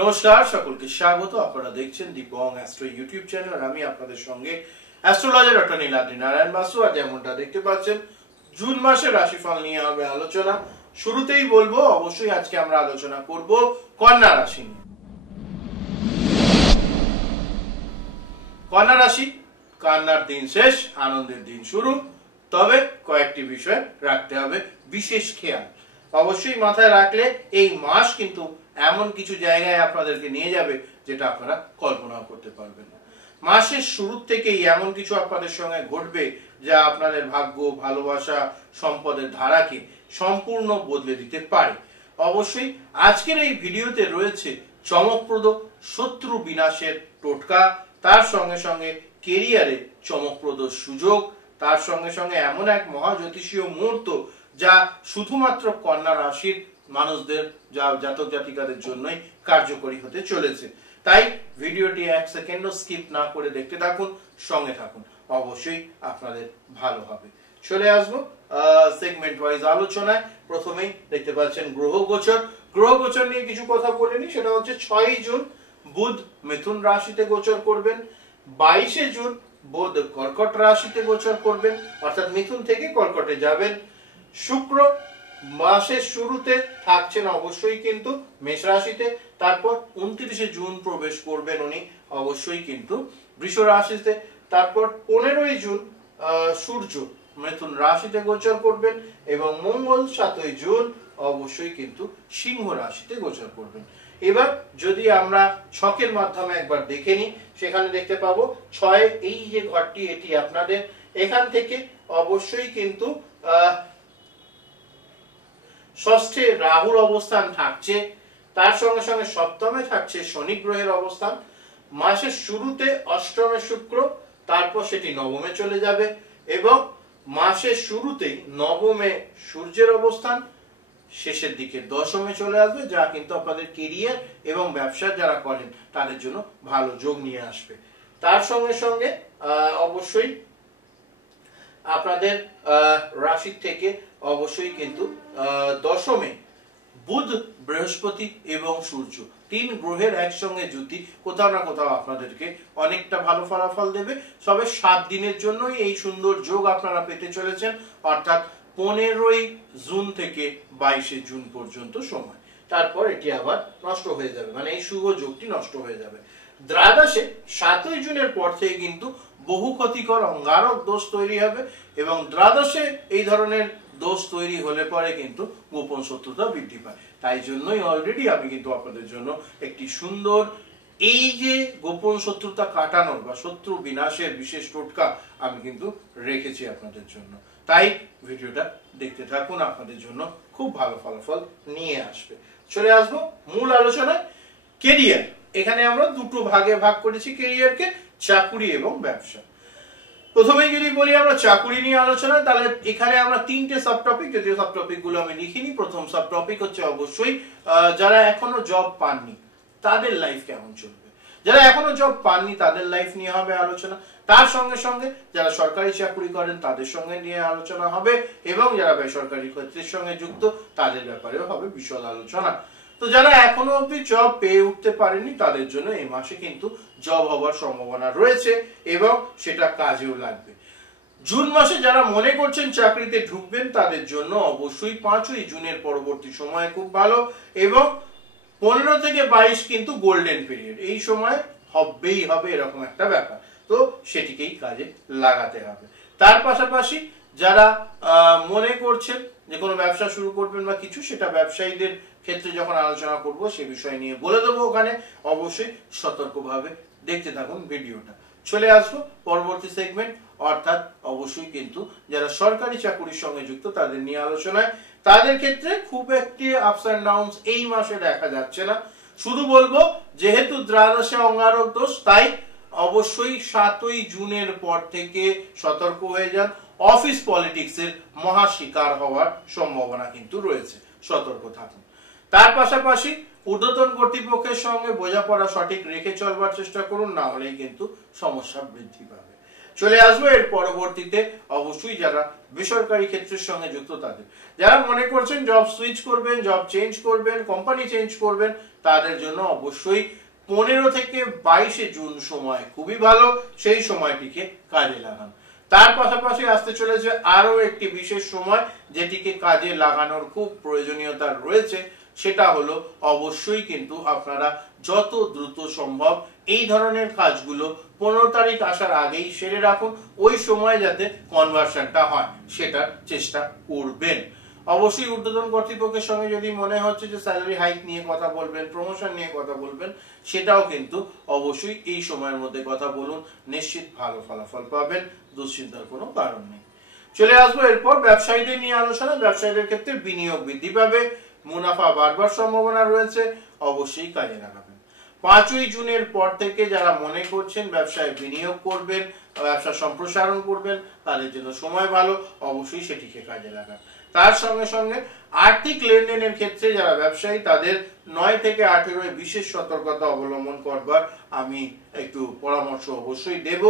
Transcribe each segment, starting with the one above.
নমস্কার সকলকে স্বাগত। আপনারা দেখছেন দীপং অ্যাস্ট্রো ইউটিউব চ্যানেল আর আমি আপনাদের সঙ্গে অ্যাস্ট্রোলজার ডক্টর নীলাদ্রি নারায়ণ বাসু। আর যেমনটা দেখতে পাচ্ছেন জুন মাসের রাশিফল নিয়ে হবে আলোচনা। শুরুতেই বলবো অবশ্যই আজকে আমরা আলোচনা করব কন্যা রাশি নিয়ে। কন্যা রাশি, কান্নার দিন শেষ, আনন্দের দিন শুরু। তবে কয়েকটি বিষয় রাখতে হবে বিশেষ খেয়াল। অবশ্যই মাথায় রাখলে এই মাস কিন্তু এমন কিছু জায়গায় আপনাদেরকে নিয়ে যাবে যেটা আপনারা কল্পনাও করতে পারবেন না। মাসের শুরু থেকেই এমন কিছু আপনাদের সঙ্গে ঘটবে যা আপনাদের ভাগ্য, ভালোবাসা, সম্পদের ধারাকে সম্পূর্ণ বদলে দিতে পারে। অবশ্যই আজকের এই ভিডিওতে রয়েছে চমকপ্রদ শত্রু বিনাশের টোটকা, তার সঙ্গে সঙ্গে কেরিয়ারে চমকপ্রদ সুযোগ, তার সঙ্গে সঙ্গে এমন এক মহাজ্যোতিষীয় মুহূর্ত যা শুধুমাত্র কন্যা রাশির মানুষদের, যা জাতক জাতিকাদের জন্যই কার্যকরী হতে চলেছে। তাই ভিডিওটি এক সেকেন্ডও স্কিপ না করে দেখতে থাকুন, সঙ্গে থাকুন, অবশ্যই আপনাদের ভালো হবে। চলে আসবো সেগমেন্ট ওয়াইজ আলোচনায়। প্রথমেই দেখতে পাচ্ছেন গ্রহ গোচর। গ্রহ গোচর নিয়ে কিছু কথা বলেনি, সেটা হচ্ছে 6 জুন বুধ মিথুন রাশিতে গোচর করবেন, 22 জুন বুধ কর্কট রাশিতে গোচর করবেন, অর্থাৎ মিথুন থেকে কর্কটে যাবেন। শুক্র মাসের শুরুতে থাকছেন অবশ্যই কিন্তু মেষ রাশিতে, তারপর 29 জুন প্রবেশ করবেন উনি অবশ্যই কিন্তু বৃষ রাশিতে, তারপর 15 জুন সূর্য মিথুন রাশিতে গোচর করবেন এবং মঙ্গল 7 জুন অবশ্যই কিন্তু সিংহ রাশিতে গোচর করবেন। এবার যদি আমরা ছকের মাধ্যমে একবার দেখে নিই, সেখানে দেখতে পাবো 6 এই যে ঘরটি, এটি আপনাদের এখান থেকে অবশ্যই কিন্তু ষষ্ঠে রাহুর অবস্থান থাকছে, তার সঙ্গে সঙ্গে সপ্তমে থাকছে শনি গ্রহের অবস্থান। মাসের শুরুতে অষ্টমে শুক্র, তারপর সেটি নবমে চলে যাবে এবং মাসের শুরুতেই নবমে সূর্যের অবস্থান, শেষের দিকে দশমে চলে আসবে, যা কিন্তু আপনাদের কেরিয়ার এবং ব্যবসা যারা করেন তাদের জন্য ভালো যোগ নিয়ে আসবে। তার সঙ্গে সঙ্গে অবশ্যই আপনাদের রাশি থেকে অবশ্যই কিন্তু দশমে বুধ, বৃহস্পতি এবং সূর্য, 3 গ্রহের একসঙ্গে যুতি কোথাও না কোথাও আপনাদেরকে অনেকটা ভালো ফলাফল দেবে। তবে 7 দিনের জন্যই এই সুন্দর যোগ আপনারা পেতে চলেছেন, অর্থাৎ 15 জুন থেকে 22 জুন পর্যন্ত সময়। তারপর এটি আবার নষ্ট হয়ে যাবে, মানে এই শুভ যোগটি নষ্ট হয়ে যাবে। দ্বাদশে 7 জুনের পর থেকে কিন্তু বহু ক্ষতিকর অঙ্গারক দোষ তৈরি হবে এবং দ্বাদশে এই ধরনের দোষ তৈরি হলে পরে কিন্তু গোপন শত্রুতা বৃদ্ধি পায়। তাই জন্যই অলরেডি আমি কিন্তু আপনাদের জন্য একটি সুন্দর এই যে গোপন শত্রুতা কাটানোর বা শত্রু বিনাশের বিশেষ টোটকা আমি কিন্তু রেখেছি আপনাদের জন্য। তাই ভিডিওটা দেখতে থাকুন, আপনাদের জন্য খুব ভালো ফলাফল নিয়ে আসবে। চলে আসবো মূল আলোচনায়। কেরিয়ার, এখানে আমরা দুটো ভাগে ভাগ করেছি কেরিয়ারকে, চাকুরি এবং ব্যবসা। প্রথমেই যদি বলি আমরা চাকুরি নিয়ে আলোচনা, তাহলে এখানে আমরা 3টে সাব টপিক, যদিও সাব টপিক গুলো আমি লিখিনি। প্রথম সাব টপিক হচ্ছে অবশ্যই যারা এখনো জব পাননি তাদের লাইফ কেমন চলবে। যারা এখনো জব পাননি তাদের লাইফ নিয়ে হবে আলোচনা। তার সঙ্গে সঙ্গে যারা সরকারি চাকরি করেন তাদের সঙ্গে নিয়ে আলোচনা হবে এবং যারা বেসরকারি ক্ষেত্রের সঙ্গে যুক্ত তাদের ব্যাপারেও হবে বিশদ আলোচনা। তো যারা এখনো অবধি জব পেয়ে উঠতে পারেনি তাদের জন্য এই মাসে কিন্তু জব হওয়ার সম্ভাবনা রয়েছে এবং সেটা কাজেও লাগবে। জুন মাসে যারা মনে করছেন চাকরিতে ঢুকবেন তাদের জন্য অবশ্যই 5 জুনের পরবর্তী সময় খুব ভালো এবং 15 থেকে 22 কিন্তু গোল্ডেন পিরিয়ড। এই সময় হবেই হবে এরকম একটা ব্যাপার, তো সেটিকেই কাজে লাগাতে হবে। তার পাশাপাশি যারা মনে করছেন যে কোনো ব্যবসা শুরু করবেন বা কিছু, সেটা ব্যবসায়ীদের ক্ষেত্রে যখন আলোচনা করব সে বিষয় নিয়ে বলে দেবো ওখানে, অবশ্যই সতর্কভাবে দেখতে থাকুন ভিডিওটা। চলে আসবো পরবর্তী সেগমেন্ট, অর্থাৎ অবশ্যই কিন্তু যারা সরকারি চাকুরির সঙ্গে যুক্ত তাদের নিয়ে আলোচনায়। তাদের ক্ষেত্রে খুব একটি আপস অ্যান্ড ডাউনস এই মাসে দেখা যাচ্ছে না। শুধু বলবো যেহেতু দ্বাদশে অঙ্গারক দোষ, তাই অবশ্যই 7 জুনের পর থেকে সতর্ক হয়ে যান। অফিস পলিটিক্সের মহা শিকার হওয়ার সম্ভাবনা কিন্তু রয়েছে, সতর্ক থাকুন। তার পাশাপাশি ঊর্ধ্বতন কর্তৃপক্ষের সঙ্গে বোঝাপড়া সঠিক রেখে চলবার চেষ্টা করুন, না হলেই কিন্তু সমস্যা বৃদ্ধি পাবে। চলে আসবো এর পরবর্তীতে অবশ্যই যারা বেসরকারি ক্ষেত্রের সঙ্গে যুক্ত তাদের, যারা মনে করছেন জব সুইচ করবেন, জব চেঞ্জ করবেন, কোম্পানি চেঞ্জ করবেন, তাদের জন্য অবশ্যই 15 থেকে 22 জুন সময় খুবই ভালো, সেই সময়টিকে কাজে লাগান। তার পাশাপাশি আসতে চলেছে আরো একটি বিশেষ সময় যেটিকে কাজে লাগানোর খুব প্রয়োজনীয়তা রয়েছে, সেটা হলো অবশ্যই কিন্তু আপনারা যত দ্রুত সম্ভব এই ধরনের কাজগুলো 15 তারিখ আসার আগেই সেরে রাখুন, ওই সময় যাতে কনভার্সনটা হয় সেটার চেষ্টা করবেন। অবশ্যই ঊর্ধ্বতন কর্তৃপক্ষের সঙ্গে যদি মনে হচ্ছে যে স্যালারি হাইক নিয়ে কথা বলবেন, প্রমোশন নিয়ে কথা বলবেন, সেটাও কিন্তু অবশ্যই এই সময়ের মধ্যে কথা বলুন, নিশ্চিত ভালো ফলাফল পাবেন, দুশ্চিন্তার কোনো কারণ নেই। চলে আসবো এরপর ব্যবসায়ীদের নিয়ে আলোচনা। ব্যবসায়ীদের ক্ষেত্রে বিনিয়োগ বৃদ্ধি পাবে, মুনাফা বাড়বার সম্ভাবনা রয়েছে, অবশ্যই কাজে লাগাবেন। 5ই জুনের পর থেকে যারা মনে করছেন ব্যবসায় বিনিয়োগ করবেন, ব্যবসা সম্প্রসারণ করবেন, তাদের জন্য সময় ভালো, অবশ্যই সেটিকে কাজে লাগান। তার সঙ্গে সঙ্গে আর্থিক লেনদেনের ক্ষেত্রে যারা ব্যবসায়ী তাদের 9 থেকে 18 বিশেষ সতর্কতা অবলম্বন করবার আমি একটু পরামর্শ অবশ্যই দেব।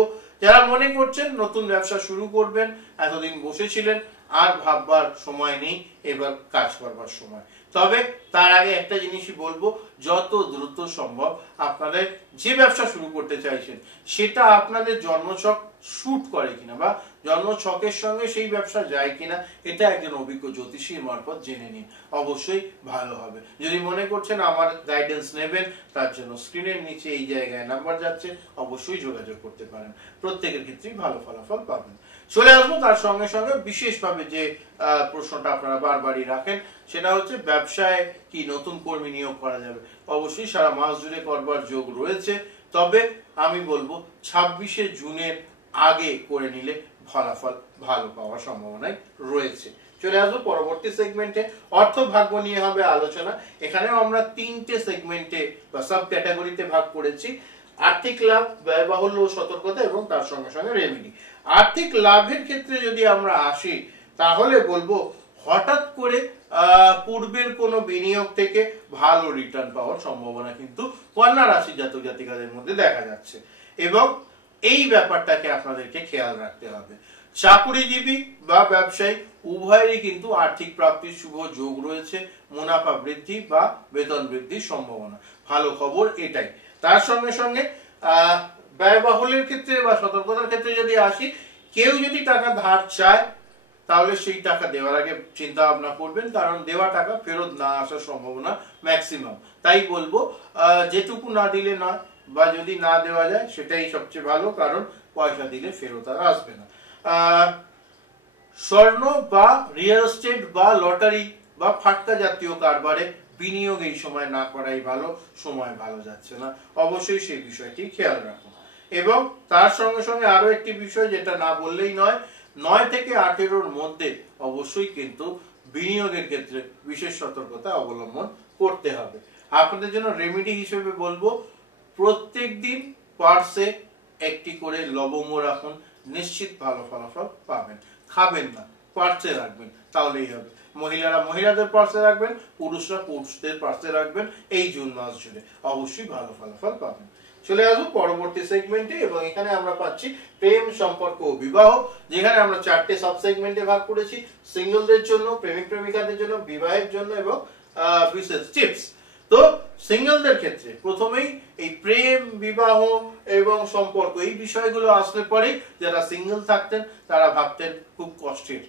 যারা মনে করছেন নতুন ব্যবসা শুরু করবেন, এতদিন বসেছিলেন, আর ভাববার সময় নেই, এবার কাজ করবার সময়। তবে তার আগে একটা জিনিসই বলবো, যত দ্রুত সম্ভব আপনাদের যে ব্যবসা শুরু করতে চাইছেন সেটা আপনাদের জন্মছক শুট করে কিনা বা জন্মছকের সঙ্গে সেই ব্যবসা যায় কিনা, এটা একজন অভিজ্ঞ জ্যোতিষীর মারফত জেনে নিন, অবশ্যই ভালো হবে। যদি মনে করছেন আমার গাইডেন্স নেবেন, তার জন্য স্ক্রিনের নিচে এই জায়গায় নাম্বার যাচ্ছে, অবশ্যই যোগাযোগ করতে পারেন, প্রত্যেকের ক্ষেত্রেই ভালো ফলাফল পাবেন। চলে আসবো তার সঙ্গে সঙ্গে বিশেষভাবে যে প্রশ্নটা আপনারা বারবারই রাখেন, সেটা হচ্ছে ব্যবসায় কি নতুন কর্মী নিয়োগ করা যাবে। অবশ্যই সারা মাস জুড়ে করবার যোগ রয়েছে, তবে আমি বলবো 26শে জুনের আগে করে নিলে ফলাফল ভালো পাওয়ার সম্ভাবনাই রয়েছে। চলে আসবো পরবর্তী সেগমেন্টে, অর্থ ভাগ্য নিয়ে হবে আলোচনা। এখানেও আমরা 3টে সেগমেন্টে বা সাব ক্যাটাগরিতে ভাগ করেছি, আর্থিক লাভ, ব্যয়বাহুল্য ও সতর্কতা এবং তার সঙ্গে সঙ্গে রেমেডি। আর্থিক লাভের ক্ষেত্রে যদি আমরা আসি, তাহলে বলবো হঠাৎ করে পূর্বের কোনো বিনিয়োগ থেকে ভালো রিটার্ন পাওয়ার সম্ভাবনা কিন্তু কন্যা রাশি জাতক জাতিকাদের মধ্যে দেখা যাচ্ছে, এবং এই ব্যাপারটাকে আপনাদেরকে খেয়াল রাখতে হবে। চাকুরিজীবী বা ব্যবসায়ী উভয়েরই কিন্তু আর্থিক প্রাপ্তির শুভ যোগ রয়েছে, মুনাফা বৃদ্ধি বা বেতন বৃদ্ধির সম্ভাবনা, ভালো খবর এটাই। তার সঙ্গে সঙ্গে ব্যয়বাহুল্যের ক্ষেত্রে বা সতর্কতার ক্ষেত্রে যদি আসি, কেউ যদি টাকা ধার চায় তাহলে সেই টাকা দেওয়ার আগে চিন্তা ভাবনা করবেন, কারণ দেওয়া টাকা ফেরত না আসার সম্ভাবনা ম্যাক্সিমাম। তাই বলবো যেটুকু না দিলে নয়, বা যদি না দেওয়া যায় সেটাই সবচেয়ে ভালো, কারণ পয়সা দিলে ফেরত আর আসবে না। স্বর্ণ বা রিয়েল এস্টেট বা লটারি বা ফাটকা জাতীয় কারবারে বিনিয়োগ এই সময় না করাই ভালো, সময় ভালো যাচ্ছে না, অবশ্যই সেই বিষয়টি খেয়াল রাখুন। এবং তার সঙ্গে সঙ্গে আরো একটি বিষয় যেটা না বললেই নয়, 9 থেকে 18-র মধ্যে অবশ্যই কিন্তু বিনিয়োগের ক্ষেত্রে বিশেষ সতর্কতা অবলম্বন করতে হবে। আপনাদের জন্য রেমেডি হিসেবে বলবো, প্রত্যেক দিন পার্সে একটি করে লবঙ্গ রাখুন, নিশ্চিত ভালো ফলাফল পাবেন। খাবেন না, পার্সে রাখবেন, তাহলেই হবে। মহিলারা মহিলাদের পার্সে রাখবেন, পুরুষরা পুরুষদের পার্সে রাখবেন, এই জুন মাস জুড়ে অবশ্যই ভালো ফলাফল পাবেন। চলে আসবো পরবর্তী সেগমেন্টে, এবং এখানে আমরা পাচ্ছি প্রেম, সম্পর্ক ও বিবাহ, যেখানে আমরা 4টে সাব সেগমেন্টে ভাগ করেছি, সিঙ্গেলদের জন্য, প্রেমিক প্রেমিকাদের জন্য, বিবাহের জন্য এবং বিশেষ টিপস। তো সিঙ্গেলদের ক্ষেত্রে প্রথমেই এই প্রেম, বিবাহ এবং সম্পর্ক এই বিষয়গুলো আসলে পরেই যারা সিঙ্গেল থাকতেন তারা ভাবতেন খুব কষ্টের,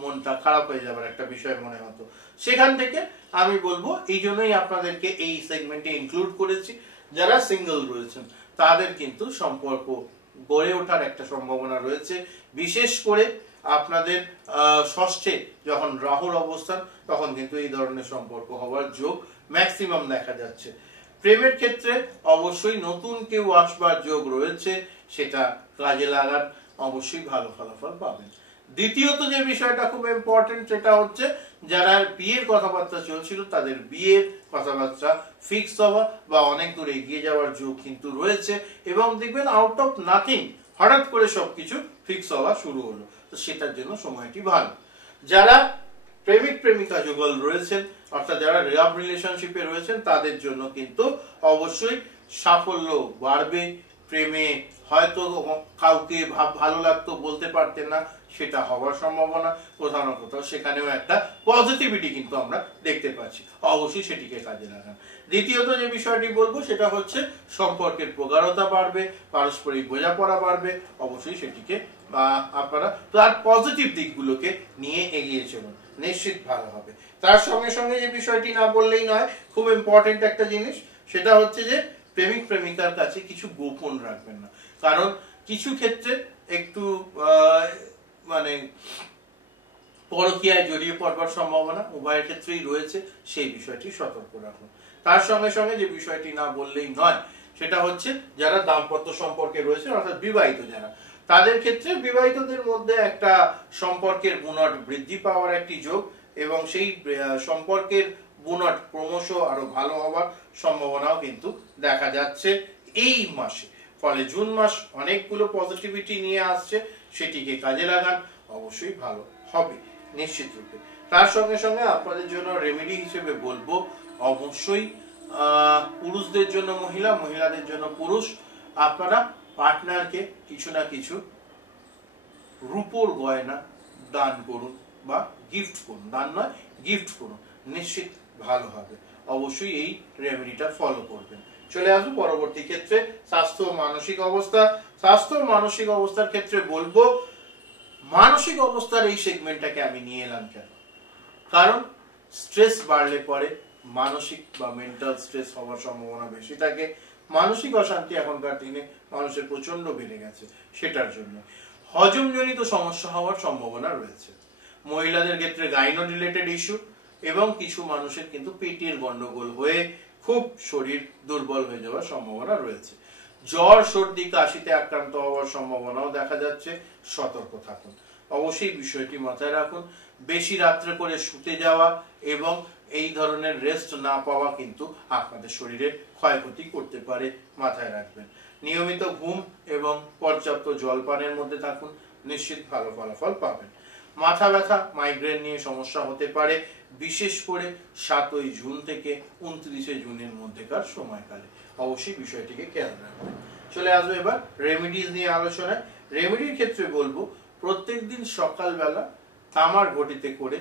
মনটা খারাপ হয়ে যাবার একটা বিষয় মনে হতো। সেখান থেকে আমি বলবো এই জন্যই আপনাদেরকে এই সেগমেন্টে ইনক্লুড করেছি, যারা সিঙ্গেল রয়েছেন তাদের কিন্তু সম্পর্ক গড়ে ওঠার একটা সম্ভাবনা রয়েছে। বিশেষ করে আপনাদের ষষ্ঠে যখন রাহুর অবস্থান, তখন কিন্তু এই ধরনের সম্পর্ক হওয়ার যোগ ম্যাক্সিমাম দেখা যাচ্ছে। প্রেমের ক্ষেত্রে অবশ্যই নতুন কেউ আসবার যোগ রয়েছে, সেটা কাজে লাগান, অবশ্যই ভালো ফলাফল পাবেন। দ্বিতীয়ত যে বিষয়টা খুব ইম্পর্টেন্ট, সেটা হচ্ছে যারা বিয়ের কথাবার্তা চলছিল তাদের বিয়ের কথাবার্তা ফিক্স হওয়া বা অনেক দূর এগিয়ে যাওয়ার যোগ কিন্তু রয়েছে, এবং দেখবেন আউট অফ নাথিং হঠাৎ করে সবকিছু ফিক্স হওয়া শুরু হলো, তো সেটার জন্য সময়টি ভালো। যারা প্রেমিক প্রেমিকা যুগল রয়েছেন, অর্থাৎ যারা লাভ রিলেশনশিপে রয়েছেন, তাদের জন্য কিন্তু অবশ্যই সাফল্য বাড়বে, প্রেমে হয়তো কাউকে ভালো লাগতো বলতে পারতেন না, সেটা হওয়ার সম্ভাবনা কোথাও না কোথাও, সেখানেও একটা পজিটিভিটি কিন্তু আমরা দেখতে পাচ্ছি। অবশ্যই সেটিকে কাজে লাগান। দ্বিতীয়ত যে বিষয়টি বলবো সেটা হচ্ছে সম্পর্কের প্রগাঢ়তা বাড়বে, পারস্পরিক বোঝাপড়া বাড়বে। অবশ্যই সেটিকে আপনারা তার পজিটিভ দিকগুলোকে নিয়ে এগিয়ে চলুন, নিশ্চিত ভালো হবে। তার সঙ্গে সঙ্গে যে বিষয়টি না বললেই নয়, খুব ইম্পর্টেন্ট একটা জিনিস, সেটা হচ্ছে যে প্রেমিক প্রেমিকার কাছে কিছু গোপন রাখবেন না। কারণ কিছু ক্ষেত্রে একটু মানে পরকীয়ায় জড়িয়ে পড়বার সম্ভাবনা উভয়ের ক্ষেত্রেই রয়েছে, সেই বিষয়টি সতর্ক রাখুন। তার সঙ্গে সঙ্গে যে বিষয়টি না বললেই নয়, সেটা হচ্ছে যারা দাম্পত্য সম্পর্কে রয়েছে, অর্থাৎ বিবাহিত যারা, তাদের ক্ষেত্রে বিবাহিতদের মধ্যে একটা সম্পর্কের বুনট বৃদ্ধি পাওয়ার একটি যোগ, এবং সেই সম্পর্কের বুনট ক্রমশ আরো ভালো হওয়ার সম্ভাবনাও কিন্তু দেখা যাচ্ছে এই মাসে। ফলে জুন মাস অনেকগুলো পজিটিভিটি নিয়ে আসছে, সেটিকে কাজে লাগান, অবশ্যই ভালো হবে নিশ্চিত রূপে। তার সঙ্গে সঙ্গে আপনাদের জন্য রেমেডি হিসেবে বলবো, অবশ্যই পুরুষদের জন্য মহিলা, মহিলাদের জন্য পুরুষ, আপনারা পার্টনারকে কিছু না কিছু রূপোর গয়না দান করুন বা গিফট করুন, দান নয় গিফট করুন, নিশ্চিত ভালো হবে। অবশ্যই এই রেমেডিটা ফলো করবেন। চলে আসবো পরবর্তী ক্ষেত্রে, স্বাস্থ্য ও মানসিক অবস্থা। স্বাস্থ্য ও মানসিক অবস্থার ক্ষেত্রে বলবো, মানসিক অবস্থার এই সেগমেন্টটাকে আমি নিয়ে এলাম কেন? কারণ স্ট্রেস বাড়লে পরে মানসিক বা মেন্টাল স্ট্রেস হওয়ার সম্ভাবনা বেশি থাকে। মানসিক অশান্তি এখনকার দিনে মানুষের প্রচন্ড বেড়ে গেছে, সেটার জন্য হজমজনিত সমস্যা হওয়ার সম্ভাবনা রয়েছে। মহিলাদের ক্ষেত্রে গাইনো রিলেটেড ইস্যু, এবং কিছু মানুষের কিন্তু পেটের গন্ডগোল হয়ে খুব শরীর দুর্বল হয়ে যাওয়ার সম্ভাবনা রয়েছে। জ্বর সর্দি কাশিতে আক্রান্ত হওয়ার সম্ভাবনাও দেখা যাচ্ছে, সতর্ক থাকুন। অবশ্যই বিষয়টি মাথায় রাখুন। বেশি রাত্রে করে শুতে যাওয়া এবং এই ধরনের রেস্ট না পাওয়া কিন্তু আপনাদের শরীরে ক্ষয়ক্ষতি করতে পারে, মাথায় রাখবেন। নিয়মিত ঘুম এবং পর্যাপ্ত জলপানের মধ্যে থাকুন, নিশ্চিত ভালো ফলাফল পাবেন। মাথা ব্যথা মাইগ্রেন নিয়ে সমস্যা হতে পারে, বিশেষ করে 7ই জুন থেকে 29শে জুনের মধ্যেকার সময়কালে। অবশ্যই বিষয়টিকে খেয়াল রাখবেন। চলে আসবো এবার রেমিডিজ নিয়ে আলোচনায়। রেমিডির ক্ষেত্রে বলবো, প্রত্যেকদিন সকালবেলা তামার ঘটিতে করে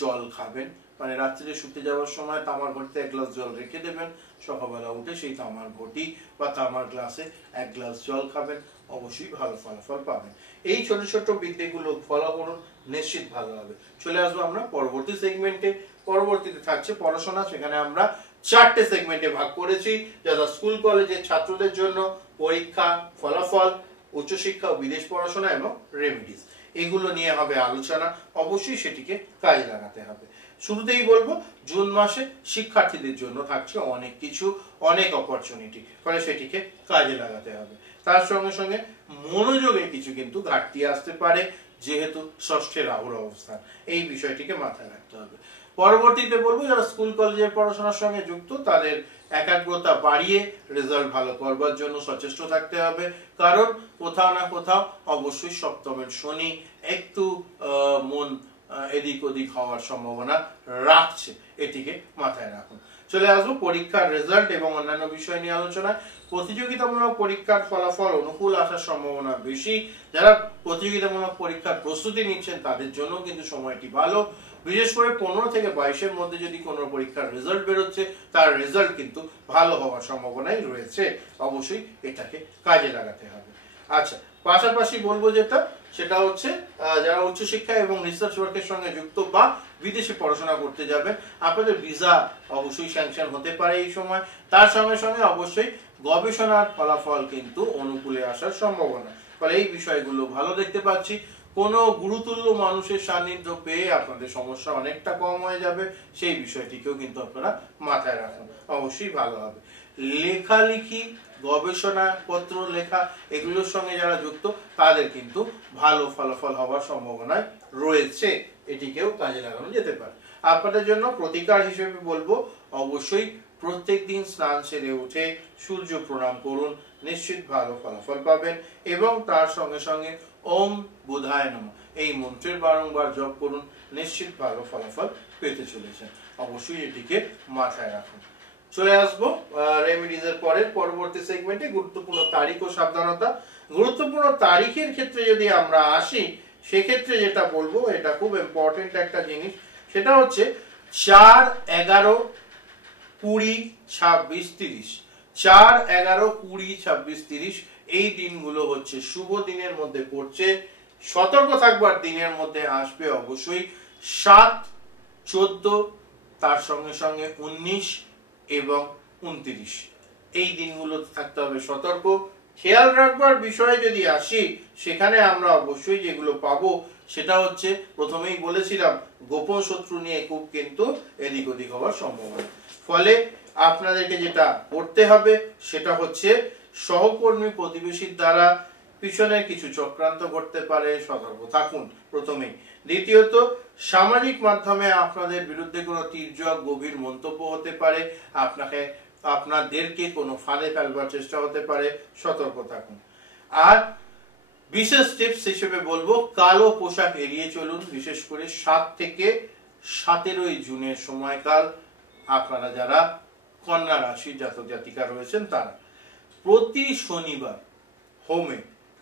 জল খাবেন, মানে রাত্রিরে শুতে যাওয়ার সময় তামার ঘটিতে 1 গ্লাস জল রেখে দেবেন, সকালবেলা উঠে সেই তামার ঘটি বা তামার গ্লাসে 1 গ্লাস জল খাবেন, অবশ্যই ভালো ফলাফল পাবেন। এই ছোট ছোট বিদ্যাগুলো ফলো করুন, নিশ্চিত ভালো হবে। চলে আসবো আমরা পরবর্তী সেগমেন্টে। পরবর্তীতে থাকছে পড়াশোনা, সেখানে আমরা 4টে সেগমেন্টে ভাগ করেছি, যথা স্কুল কলেজের ছাত্রদের জন্য পরীক্ষা, ফলাফল, উচ্চশিক্ষা ও বিদেশ পড়াশোনা এবং রেমিডিস। এগুলো নিয়ে হবে আলোচনা, অবশ্যই সেটিকে কাজে লাগাতে হবে। শুরুতেই বলবো, জুন মাসে শিক্ষার্থীদের জন্য থাকছে অনেক কিছু, অনেক অপরচুনিটি, ফলে সেটিকে কাজে লাগাতে হবে। তার সঙ্গে সঙ্গে মনোযোগে কিছু কিন্তু ঘাটতি আসতে পারে, যেহেতু ষষ্ঠে রাহুর অবস্থান, এই বিষয়টিকে মাথায় রাখতে হবে। পরবর্তীতে বলবো, যারা স্কুল কলেজের পড়াশোনার সঙ্গে যুক্ত, তাদের একাগ্রতা বাড়িয়ে রেজাল্ট ভালো করবার জন্য সচেষ্ট থাকতে হবে। কারণ কোথাও না কোথাও অবশ্যই সপ্তমের শনি একটু মন এদিক ওদিক হওয়ার সম্ভাবনা রাখছে, এটিকে মাথায় রাখুন। চলে আসবো পরীক্ষার রেজাল্ট এবং অন্যান্য বিষয় নিয়ে আলোচনায়। প্রতিযোগিতামূলক পরীক্ষার ফলাফল অনুকূল আসার সম্ভাবনা বেশি। যারা প্রতিযোগিতামূলক পরীক্ষার প্রস্তুতি নিচ্ছেন, তাদের জন্য কিন্তু সময়টি ভালো। বিশেষ করে 15 থেকে 22-এর মধ্যে যদি কোনো পরীক্ষার রেজাল্ট বেরোচ্ছে, তার রেজাল্ট কিন্তু ভালো হওয়ার সম্ভাবনাই রয়েছে। অবশ্যই এটাকে কাজে লাগাতে হবে। আচ্ছা, পাশাপাশি বলবো যেটা, সেটা হচ্ছে যারা উচ্চশিক্ষা এবং রিসার্চ ওয়ার্কের সঙ্গে যুক্ত বা বিদেশে পড়াশোনা করতে যাবেন, আপনাদের ভিসা অবশ্যই স্যাংশন হতে পারে এই সময়। তার সঙ্গে সঙ্গে অবশ্যই গবেষণার ফলাফল কিন্তু অনুকূলে আসার সম্ভাবনা, ফলে এই বিষয়গুলো ভালো দেখতে পাচ্ছি। কোনো গুরুতুল্য মানুষের সান্নিধ্য পেয়ে আপনাদের সমস্যা অনেকটা কম হয়ে যাবে, সেই বিষয়টিকেও কিন্তু আপনারা মাথায় রাখুন, অবশ্যই ভালো হবে। লেখালেখি, গবেষণা পত্র লেখা, এগুলোর সঙ্গে যারা যুক্ত, তাদের কিন্তু ভালো ফলাফল হওয়ার সম্ভাবনায় রয়েছে, এটিকেও কাজে লাগানো যেতে পারে। আপনাদের জন্য প্রতিকার হিসেবে বলবো, অবশ্যই প্রত্যেকদিন স্নান সেরে উঠে সূর্য প্রণাম করুন, নিশ্চিত ভালো ফলাফল পাবেন। এবং তার সঙ্গে সঙ্গে ওম বুধায় নমঃ এই মন্ত্রের বারংবার জপ করুন, নিশ্চিত ভালো ফলাফল পেতে চলেছেন, অবশ্যই এটিকে মাথায় রাখুন। চলে আসবো রেমিডিজের পরের পরবর্তী সেগমেন্টে, গুরুত্বপূর্ণ তারিখ ও সাবধানতা। গুরুত্বপূর্ণ তারিখের ক্ষেত্রে যদি আমরা আসি, সেক্ষেত্রে যেটা বলবো, এটা খুব ইম্পর্টেন্ট একটা জিনিস, সেটা হচ্ছে 4, 11, 20, 26, 30। 4, 11, 20, 26, 30 এই দিনগুলো হচ্ছে শুভ দিনের মধ্যে পড়ছে। সতর্ক থাকবার দিনের মধ্যে আসবে অবশ্যই 7, 14, তার সঙ্গে সঙ্গে 19 এবং 29। এই দিনগুলোতে থাকতে হবে সতর্ক। খেয়াল রাখবার বিষয়ে যদি আসি, সেখানে আমরা অবশ্যই যেগুলো পাবো সেটা হচ্ছে, প্রথমেই বলেছিলাম, গোপন শত্রু নিয়ে খুব কিন্তু এদিক ওদিক হওয়ার সম্ভাবনা। ফলে আপনাদেরকে যেটা করতে হবে সেটা হচ্ছে সহকর্মী প্রতিবেশীর দ্বারা পিছনে কিছু চক্রান্ত করতে পারে, সতর্ক থাকুন প্রথমেই। দ্বিতীয়ত, সামাজিক মাধ্যমে আপনাদের বিরুদ্ধে কোনো তির্যক গভীর মন্তব্য হতে পারে, আপনাদেরকে কোনো ফাঁদে ফেলবার চেষ্টা হতে পারে, সতর্ক থাকুন। আর বিশেষ টিপস হিসেবে বলবো, কালো পোশাক এড়িয়ে চলুন, বিশেষ করে 7 থেকে 17 জুনের সময়কাল। আপনারা যারা কন্যা রাশির জাতক জাতিকা রয়েছেন তারা প্রতি শনিবার হোমে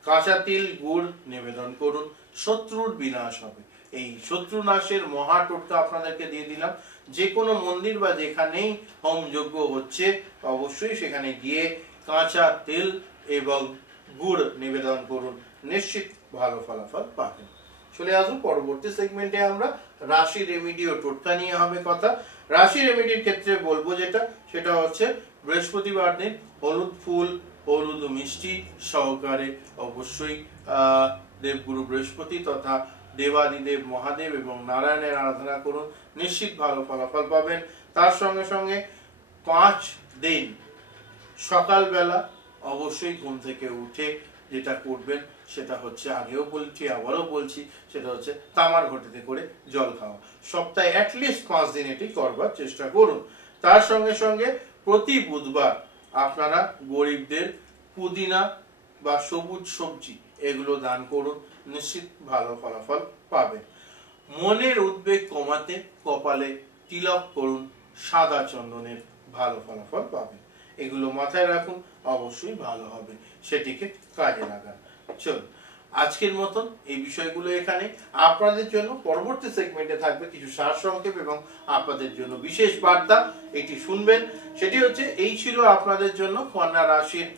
কাঁচা তিল গুড় নিবেদন করুন, শত্রুর বিনাশ হবে। এই শত্রু নাশের মহা টোটকা আপনাদেরকে দিয়ে দিলাম। যে কোনো মন্দির বা যেখানেই হোম যজ্ঞ হচ্ছে, অবশ্যই সেখানে গিয়ে কাঁচা তেল এবং গুড় নিবেদন করুন, নিশ্চিত ভালো ফলাফল পাবেন। চলে আসুন পরবর্তী সেগমেন্টে, আমরা রাশি রেমেডি ও টোটকা নিয়ে হবে কথা। রাশি রেমেডির ক্ষেত্রে বলবো যেটা, সেটা হচ্ছে বৃহস্পতিবার দিন হলুদ ফুল, হলুদ মিষ্টি সহকারে অবশ্যই দেবগুরু বৃহস্পতি তথা দেবাদিদেব মহাদেব এবং নারায়ণের আরাধনা করুন, নিশ্চিত ভালো ফলাফল পাবেন। তার সঙ্গে সঙ্গে 5 দিন সকালবেলা অবশ্যই ঘুম থেকে উঠে যেটা করবেন সেটা হচ্ছে, আগেও বলছি আবারও বলছি, সেটা হচ্ছে তামার ঘটিতে করে জল খাওয়া। সপ্তাহে অ্যাটলিস্ট 5 দিন এটি করবার চেষ্টা করুন। তার সঙ্গে সঙ্গে প্রতি বুধবার আপনারা গরিবদের পুদিনা বা সবুজ সবজি এগুলো দান করুন, নিশ্চিত ভালো ফলাফল পাবেন। মনের উদ্বেগ কমাতে কপালে তিলক করুন, সাদা চন্দনের ভালো ফলাফল পাবেন। এগুলো মাথায় রাখুন, অবশ্যই ভালো হবে, সেটিকে কাজে লাগান। চলুন আজকের মতন এই বিষয়গুলো এখানে। আপনাদের জন্য পরবর্তী সেগমেন্টে থাকবে কিছু সারসংক্ষেপ এবং আপনাদের জন্য বিশেষ বার্তা, এটি শুনবেন। সেটি হচ্ছে, এই ছিল আপনাদের জন্য কন্যা রাশির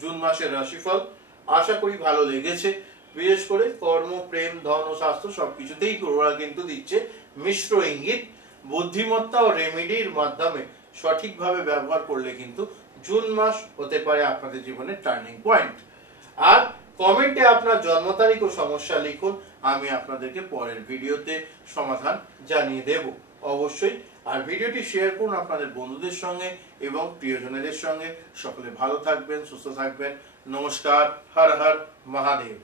জুন মাসের রাশিফল। আশা করি ভালো লেগেছে। বিশেষ করে কর্ম, প্রেম, ধন ও স্বাস্থ্য সবকিছুতেই ওরা কিন্তু দিচ্ছে মিশ্র ইঙ্গিত। বুদ্ধিমত্তা ও রেমেডির মাধ্যমে সঠিকভাবে ব্যবহার করলে কিন্তু জুন মাস হতে পারে আপনাদের জীবনের টার্নিং পয়েন্ট। আর কমেন্টে আপনার জন্ম তারিখ ও সমস্যা লিখুন, আমি আপনাদেরকে পরের ভিডিওতে সমাধান জানিয়ে দেব অবশ্যই। আর ভিডিওটি শেয়ার করুন আপনাদের বন্ধুদের সঙ্গে এবং প্রিয়জনদের সঙ্গে। সকলে ভালো থাকবেন, সুস্থ থাকবেন। নমস্কার, হর হর মহাদেব।